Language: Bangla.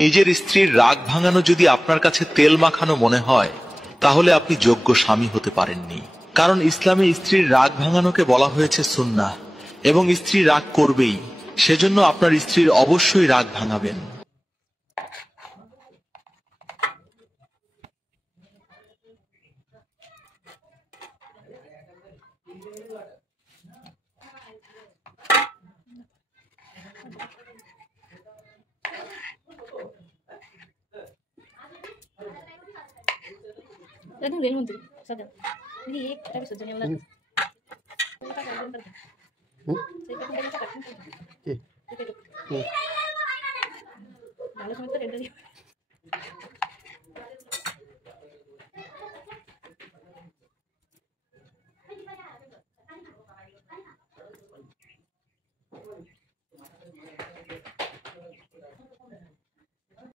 নিজের স্ত্রীর রাগ ভাঙানো যদি আপনার কাছে তেল মাখানো মনে হয়, তাহলে আপনি যোগ্য স্বামী হতে পারেননি। কারণ ইসলামে স্ত্রীর রাগ ভাঙানোকে বলা হয়েছে সুন্নাহ, এবং স্ত্রী রাগ করবেই, সেজন্য আপনার স্ত্রীর অবশ্যই রাগ ভাঙাবেন। Kadang dia muncul, sadar. Ini tapi sejauh yang lain. Saya kadang dia cakap. Lalu sebentar dia dari.